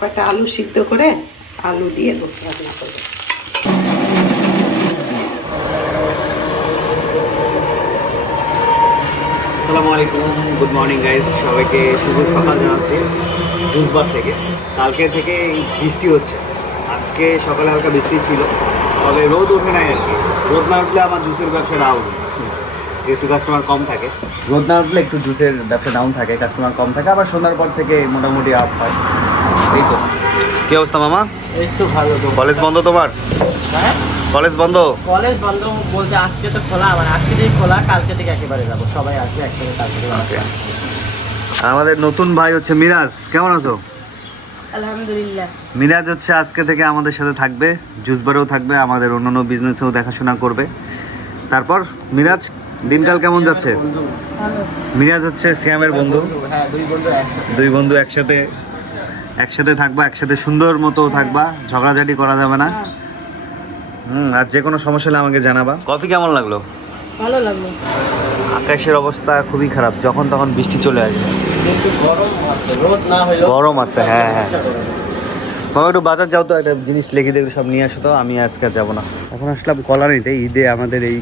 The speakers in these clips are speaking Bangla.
কয়টা আলু সিদ্ধ করে আলু দিয়ে গোস রান্না করব। আসসালামু আলাইকুম গুড মর্নিং গাইজ সবাইকে শুভ সকাল জানাচ্ছি জুসবার থেকে। কালকে থেকে এই বৃষ্টি হচ্ছে। আজকে সকালে হালকা বৃষ্টি ছিল তবে রোদ ওঠে নাই আর কি। রোদ না উঠলে আমার জুসের ব্যবসা ডাউন একটু কাস্টমার কম থাকে। রোদ না উঠলে একটু জুসের ব্যবসা ডাউন থাকে কাস্টমার কম থাকে আবার সন্ধ্যার পর থেকে মোটামুটি আপ হয়। এই তো। কি অবস্থা মামা? একটু ভালো তো। কলেজ বন্ধ তোমার? হ্যাঁ? কলেজ বন্ধ? কলেজ বন্ধ বলতে আজকে তো খোলা মানে আজকে থেকে খোলা কালকে থেকে একেবারে যাব। সবাই আসবে একসাথে কালকে আমাদের নতুন ভাই হচ্ছে মিরাজ। কেমন আছো? আলহামদুলিল্লাহ। মিরাজ হচ্ছে আজকে থেকে আমাদের সাথে থাকবে। জুসবারেও থাকবে আমাদের অন্যান্য বিজনেসেও দেখাশোনা করবে। তারপর মিরাজ দিনকাল কেমন যাচ্ছে? মিরাজ হচ্ছে সিয়ামের বন্ধু। হ্যাঁ দুই বন্ধু একসাথে। দুই বন্ধু একসাথে থাকবা একসাথে সুন্দর মতো থাকবা ঝগড়াঝাটি করা যাবে না। হুম আর যে কোনো সমস্যা হলে আমাকে জানাবা। কফি কেমন লাগল? ভালো লাগল। আকাশের অবস্থা খুবই খারাপ যখন তখন বৃষ্টি চলে আসবে। গরম আছে রোদ না হইলেও গরম আছে হ্যাঁ হ্যাঁ। বাবা একটু বাজার যাও তো একটা জিনিস লেগে দেখে সব নিয়ে আসো তো আমি আজকে আর যাব না। এখন আসলাম কলা নিতে ঈদে আমাদের এই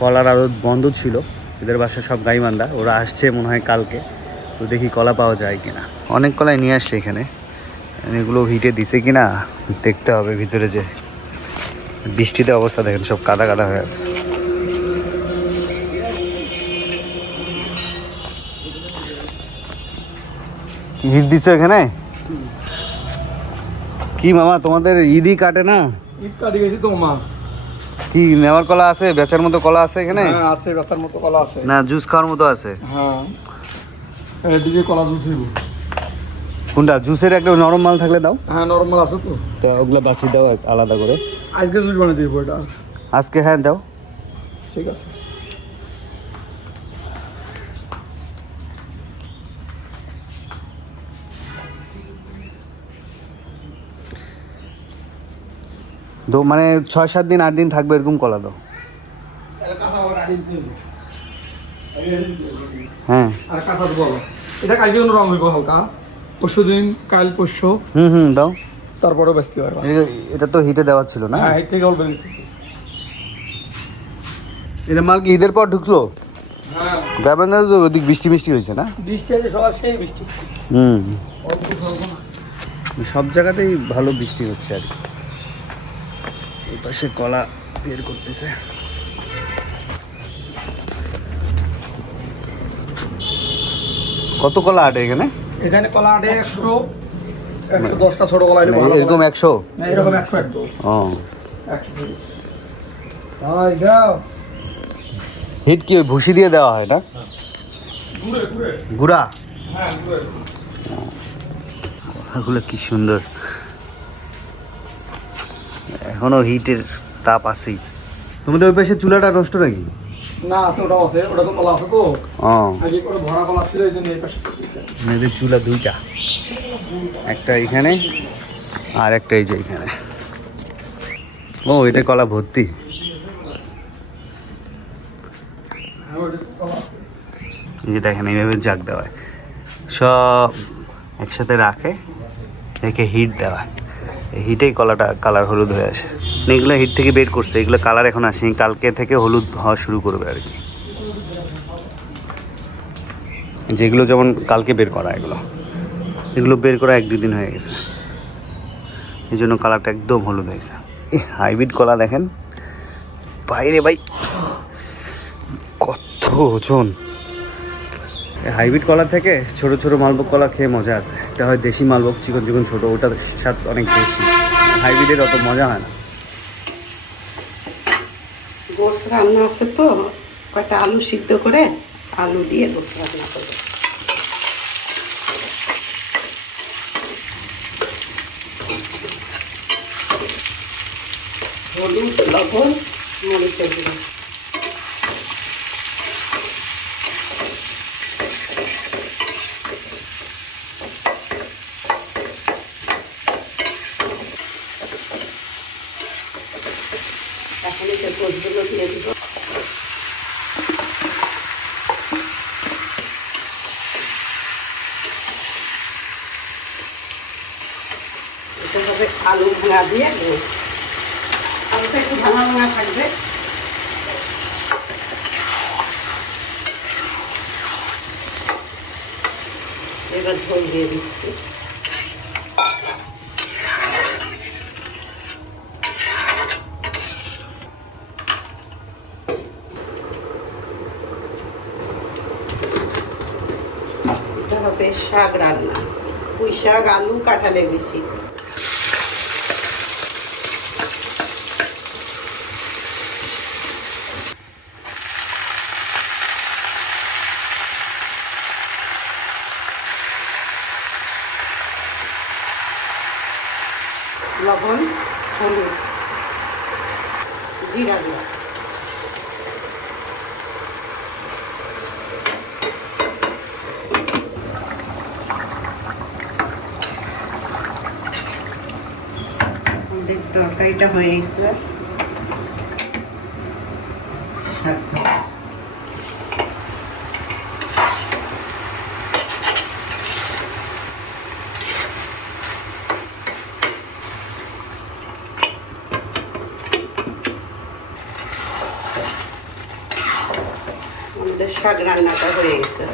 কলার আরও বন্ধ ছিল। এদের বাসায় সব গাইমান্দা ওরা আসছে মনে হয় কালকে তো দেখি কলা পাওয়া যায় কিনা। অনেক কলাই নিয়ে আসছে এখানে। এগুলো হিটে দিছে কিনা দেখতে হবে ভিতরে যে। বৃষ্টিতে অবস্থা দেখেন সব কাদা কাদা হয়ে আছে। হিট দিছে এখানে? কি মামা তোমাদের ঈদই কাটে না? ঈদ কাটি গেছি তো মা কি নেওয়ার কলা আছে? বেচার মতো কলা আছে এখানে? হ্যাঁ আছে বেচার মতো কলা আছে। না জুস খাওয়ার মতো আছে। হ্যাঁ। কলা জুস হইব। কোনটা? জুসের একটা নরম মাল থাকলে দাও। হ্যাঁ নর্মাল আছে তো। তো ওগুলো বাছি দাও এক- আলাদা করে। আজকে জুস বানিয়ে দিব এটা। আজকে হ্যাঁ দাও। ঠিক আছে। দো মানে ছয় সাত দিন আট দিন থাকবে এরকম কলা দাও। হ্যাঁ। আর কাঁচা দেবো আবার। এটা কালকে অন্য রং হইব হালকা। পরশু দিন কাল পরশু। হুম হুম দাও। তারপরে বেচতে পারবা এটা তো হিটে দেওয়া ছিল না? হ্যাঁ এর থেকে অল্প দিতেছি এটা মাল কি ঈদের পর ঢুকলো? হ্যাঁ। গাবেন তো ওদিক বৃষ্টি মিষ্টি হয়েছে না? বৃষ্টি আছে সবার সেই বৃষ্টি। হুম। সব জায়গাতেই ভালো বৃষ্টি হচ্ছে আর কি। এই পাশে কলা বের করতেছে। কত কলা আটে এখানে? এখানে কলা আটে একশো একশো দশটা ছোট কলা মানে ভালো এরকম একশো? এরকম একশো একদম হিট কি ওই ভুসি দিয়ে দেওয়া হয় না? ঘুরে ঘুরে। গুড়া? হ্যাঁ কলাগুলো কি সুন্দর। এখনও হিটের তাপ আছেই। তোমাদের ওই পাশে চুলাটা নষ্ট নাকি? না আছে ওটাও আছে ওটা তো কলা আছে তো। ও। আগে করে ভরা কলা ছিল এই জন্য এই পাশে মেয়েদের চুলা দুইটা। একটা এখানে আর একটা এই যে এখানে। ও এটা কলা ভর্তি। হ্যাঁ এই যে দেখেন এইভাবে জাগ দেওয়া সব একসাথে রাখে রেখে হিট দেওয়া হিটেই কলাটা কালার হলুদ হয়ে আসে। মানে এগুলো হিট থেকে বের করছে, এগুলো কালার এখন আসেনি, কালকে থেকে হলুদ হওয়া শুরু করবে আর কি। যেগুলো যেমন কালকে বের করা এগুলো। এগুলো বের করা এক দুই দিন হয়ে গেছে। এই জন্য কালারটা একদম হলুদ হয়েছে হাইব্রিড কলা দেখেন। বাইরে ভাই, কত ওজন। হাইব্রিড কলা থেকে ছোট ছোট মালভোগ কলা খেয়ে মজা আছে। এটা হয় দেশি মালভোগ, চিকন চিকন ছোট, ওটার স্বাদ অনেক বেশি। হাইব্রিডের অত মজা হয় না। গোস রান্না আছে তো কয়েকটা আলু সিদ্ধ করে আলু দিয়ে গোস রান্না করব। হলুদ, লবণ, মরিচের গুঁড়ো। এটা হবে আলু ভাঙা দিয়ে গোস আলুটা একটু ভাঙা ভাঙা থাকবে। এবার ঝোল দিয়ে দিচ্ছি। হবে শাক রান্না। পুঁই শাক, আলু কাঁঠালে বিচি লবণ হলুদ জিরা গুঁড়া তরকারিটা হয়ে গেছে আমাদের শাক রান্নাটা হয়ে গেছে।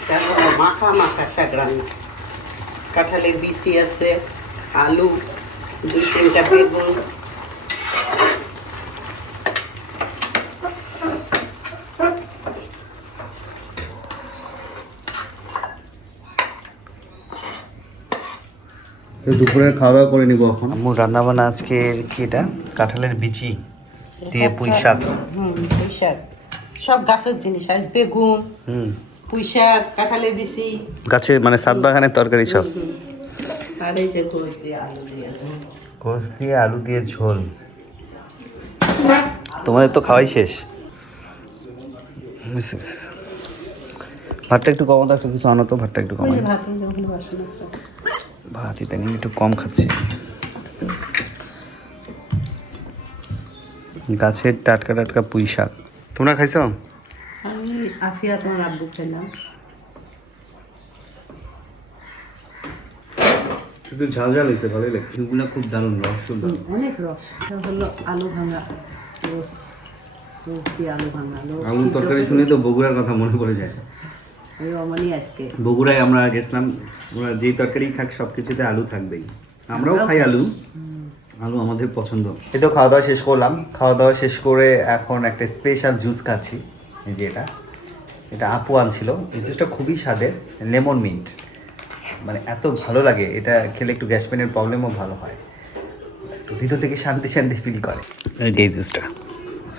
এটা মাখা মাখা শাক রান্না কাঁঠালের বিচি আছে আলু দুই তিনটা বেগুন। দুপুরের খাওয়া দাওয়া করে নিবো এখন। আম্মু রান্না বান্না আজকে কি এটা? কাঁঠালের বিচি দিয়ে পুঁই শাক। হুম পুঁই শাক। সব গাছের জিনিস আর বেগুন পুঁই শাক কাঁঠালের বিচি গাছে মানে সাত বাগানের তরকারি সব। আর এই যে গোস দিয়ে আলু দিয়ে ঝোল। গোস দিয়ে আলু দিয়ে ঝোল। তোমাদের তো খাওয়াই শেষ। ভাতটা একটু কমাও তো একটু কিছু আনো তো ভাতটা একটু কমাই। ভাত ইদানিং একটু কম খাচ্ছি। গাছের টাটকা টাটকা পুঁই শাক। তোমরা খাইছ? আমি আফিয়া তোমার আব্বু খেলাম। একটু ঝাল ঝাল হয়েছে ভালোই এগুলো খুব দারুণ রস খুব অনেক রস। হলো আলু ভাঙা রোস রোস দিয়ে আলু ভাঙা। আলু আলুর তরকারি শুনে তো বগুড়ার কথা মনে পড়ে যায়। আজকে। বগুড়ায় আমরা গেছিলাম ওরা যেই তরকারি খাক সব কিছুতে আলু থাকবেই। আমরাও খাই আলু। আলু আমাদের পছন্দ। এই তো খাওয়া দাওয়া শেষ করলাম। খাওয়া দাওয়া শেষ করে এখন একটা স্পেশাল জুস খাচ্ছি। এই যে এটা। এটা আপু আনছিল। এই জুসটা খুবই স্বাদের। লেমন মিন্ট মানে এত ভালো লাগে। এটা খেলে একটু গ্যাস পেনের প্রবলেমও ভালো হয়। একটু ভিতর থেকে শান্তি শান্তি ফিল করে। এই জুসটা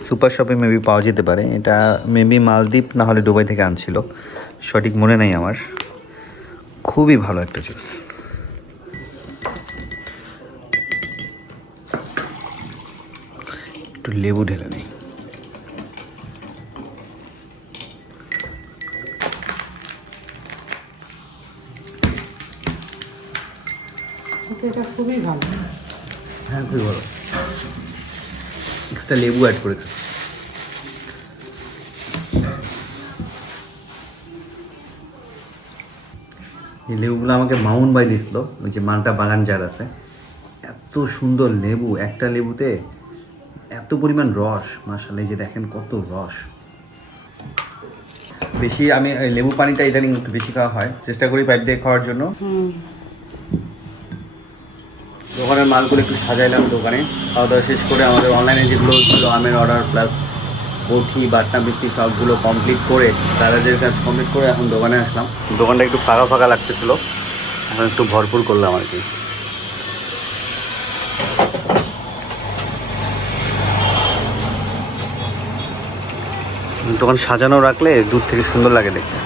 সুপার শপে মেবি পাওয়া যেতে পারে। এটা মেবি মালদ্বীপ না হলে দুবাই থেকে আনছিল। সঠিক মনে নেই আমার। খুবই ভালো একটা জুস একটু লেবু ঢেলে নেই। কিন্তু এটা খুবই ভালো। হ্যাঁ খুবই ভালো। এক্সট্রা লেবু অ্যাড করেছে। এই লেবুগুলো আমাকে মাউন বাই দিছিল ওই যে মালটা বাগান যার আছে। এত সুন্দর লেবু একটা লেবুতে এত পরিমাণ রস এই যে দেখেন কত রস। বেশি আমি লেবু পানিটা ইদানিং একটু বেশি খাওয়া হয়। চেষ্টা করি পাইপ দিয়ে খাওয়ার জন্য। দোকানের মালগুলো একটু সাজাইলাম দোকানে। খাওয়া দাওয়া শেষ করে আমাদের অনলাইনে যেগুলো ছিল আমের অর্ডার প্লাস বটি বাটনা বৃষ্টি সবগুলো কমপ্লিট করে তাদের কাজ কমপ্লিট করে এখন দোকানে আসলাম। দোকানটা একটু ফাঁকা ফাঁকা লাগতেছিল। এখন একটু ভরপুর করলাম আর কি। দোকান সাজানো রাখলে দূর থেকে সুন্দর লাগে দেখতে।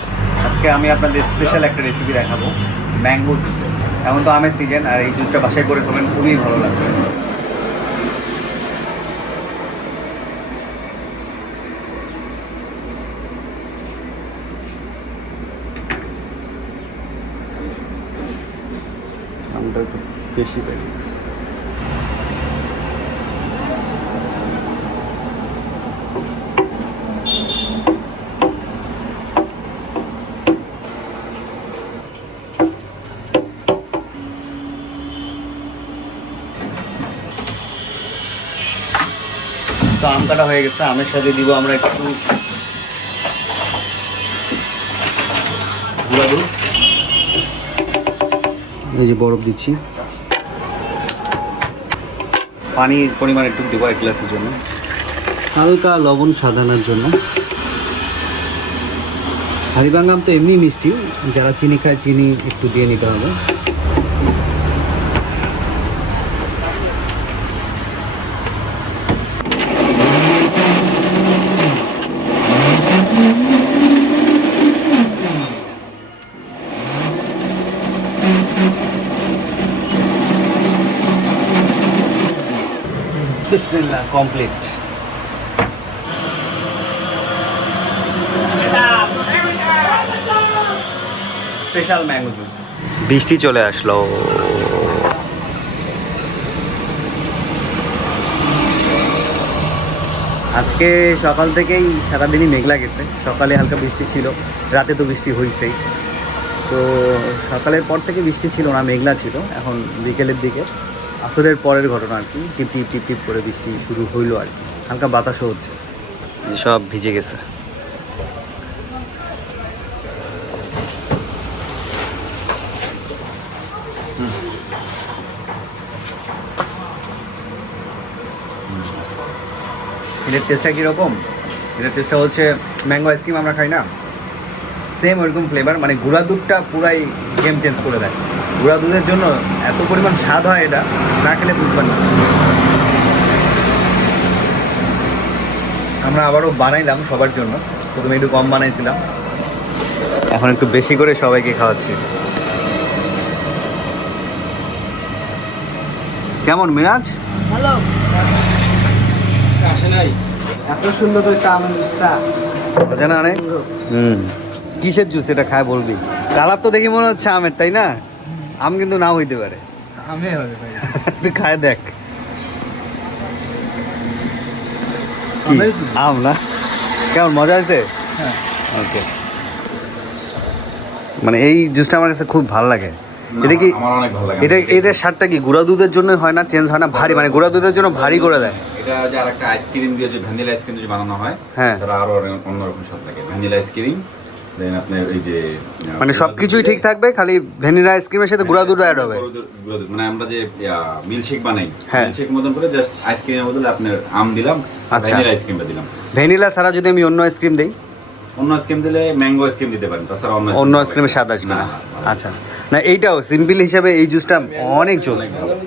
আজকে আমি আপনাদের স্পেশাল একটা রেসিপি দেখাবো ম্যাঙ্গো জুস এখন তো আমের সিজন আর এই জুসটা বাসায় করে খাবেন, খুবই ভালো লাগবে। বেশি বেড়ে তো হয়ে গেছে, আমের সাথে দিব আমরা একটু এই যে বরফ দিচ্ছি। পানির পরিমাণ একটু দেবো এক গ্লাসের জন্য। হালকা লবণ সাজানোর জন্য। হারিবাঙ্গাম তো এমনি মিষ্টি, যারা চিনি খায়, চিনি একটু দিয়ে নিতে হবে। বিসমিল্লাহ কমপ্লিট স্পেশাল ম্যাঙ্গো জুস বৃষ্টি চলে আসলো। আজকে সকাল থেকেই সারাদিনই মেঘলা গেছে। সকালে হালকা বৃষ্টি ছিল রাতে তো বৃষ্টি হয়েছেই তো সকালের পর থেকে বৃষ্টি ছিল না মেঘলা ছিল। এখন বিকেলের দিকে আসরের পরের ঘটনা আর কি। টিপ টিপ টিপ টিপ করে বৃষ্টি শুরু হইল আর কি। হালকা বাতাসও হচ্ছে। সব ভিজে গেছে। এটার টেস্টটা কীরকম? এটার টেস্টটা হচ্ছে ম্যাঙ্গো আইসক্রিম আমরা খাই না? সেম ওরকম ফ্লেভার মানে গুঁড়া দুধটা পুরাই গেম চেঞ্জ করে দেয়। গুঁড়া দুধের জন্য এত পরিমাণ স্বাদ হয় এটা না খেলে বুঝবেন না। আমরা আবারও বানাইলাম সবার জন্য। প্রথমে একটু কম বানাইছিলাম। এখন একটু বেশি করে সবাইকে খাওয়াচ্ছি। কেমন মিরাজ? ভালো। আসে নাই। এত সুন্দর হয়েছে আমের জুসটা। মজা না অনেক? হুম। কিসের জুস এটা খায় বলবি? কালার তো দেখি মনে হচ্ছে আমের তাই না? আম কিন্তু নাও হইতে পারে। আমি হবে ভাই। তুই খায় দেখ? আম না? কেমন মজা হয়েছে? হ্যাঁ। ওকে মানে এই জুসটা আমার কাছে খুব ভালো লাগে। এটা কি আমার অনেক ভালো লাগে। এটা এটার স্বাদটা কি গুঁড়া দুধের জন্য হয় না চেঞ্জ হয় না? ভারী মানে গুঁড়া দুধের জন্য ভারী করে দেয়। এটা যে আর একটা আইসক্রিম দিয়ে যে ভ্যানিলা আইসক্রিম যে বানানো হয় হ্যাঁ। তারা আরও অন্যরকম স্বাদ লাগে। ভ্যানিলা আইসক্রিম দেন আপনার এই যে মানে সব কিছুই ঠিক থাকবে খালি ভ্যানিলা আইসক্রিমের সাথে গুঁড়া দুধ অ্যাড হবে। মানে আমরা যে মিল্কশেক বানাই হ্যাঁ। মিল্কশেক মতন করে জাস্ট আইসক্রিমের বদলে আপনার আম দিলাম আচ্ছা। ভ্যানিলা আইসক্রিমটা দিলাম। ভ্যানিলা ছাড়া যদি আমি অন্য আইসক্রিম দিই? অন্য আইসক্রিম দিলে ম্যাঙ্গো আইসক্রিম দিতে পারেন তাছাড়া অন্য অন্য আইসক্রিমের স্বাদ আসবে না না। আচ্ছা। না এইটাও সিম্পল হিসাবে এই জুসটা অনেক জুস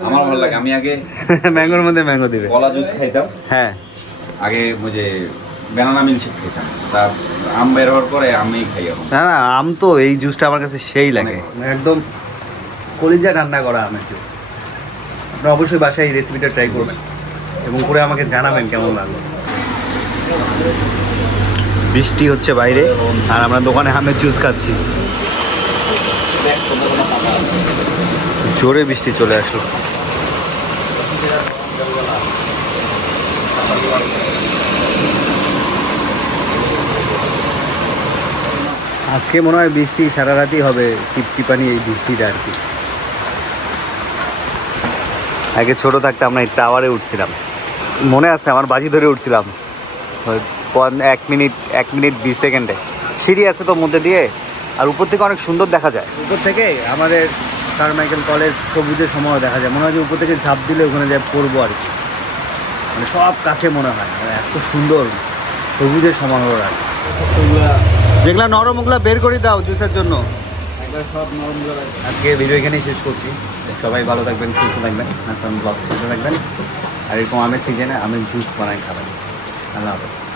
আমার ভালো লাগে আমি আগে ম্যাঙ্গোর মধ্যে ম্যাঙ্গো দিবে। কলা জুস খাইতাম। হ্যাঁ। আগে ওই যে ব্যানানা মিল্কশেক খেতাম। তার আম বের হওয়ার পরে আমি খাই এখন। না না আম তো এই জুসটা আমার কাছে সেই লাগে। একদম কলিজা রান্না করা আমের জুস আপনারা অবশ্যই বাসায় এই রেসিপিটা ট্রাই করবেন এবং করে আমাকে জানাবেন কেমন লাগল। বৃষ্টি হচ্ছে বাইরে আর আমরা দোকানে আমের জুস খাচ্ছি। জোরে বৃষ্টি চলে আসলো। আজকে মনে হয় বৃষ্টি সারা রাতই হবে টিপটিপানি এই বৃষ্টিটা আর কি। আগে ছোট থাকতে আমরা এই টাওয়ারে উঠছিলাম। মনে আছে আমার বাজি ধরে উঠছিলাম। এক মিনিট এক মিনিট বিশ সেকেন্ডে। সিঁড়ি আছে তো মধ্যে দিয়ে আর উপর থেকে অনেক সুন্দর দেখা যায়। উপর থেকে আমাদের স্যার মাইকেল কলেজ সবুজের সময় দেখা যায়। মনে হয় যে উপর থেকে ঝাঁপ দিলে ওখানে যায় পড়ব আর কি। মানে সব কাছে মনে হয়। মানে এত সুন্দর সবুজের সমারোহ আর কি। যেগুলা নরম ওগুলা বের করে দাও জুসের জন্য। আজকে ভিডিও এখানেই শেষ করছি। সবাই ভালো থাকবেন সুস্থ থাকবেন। হাসান ব্লগ সুস্থ থাকবেন। আর এরকম আমের সিজনে আমের জুস বানাই খাবেন। আল্লাহ হাফেজ।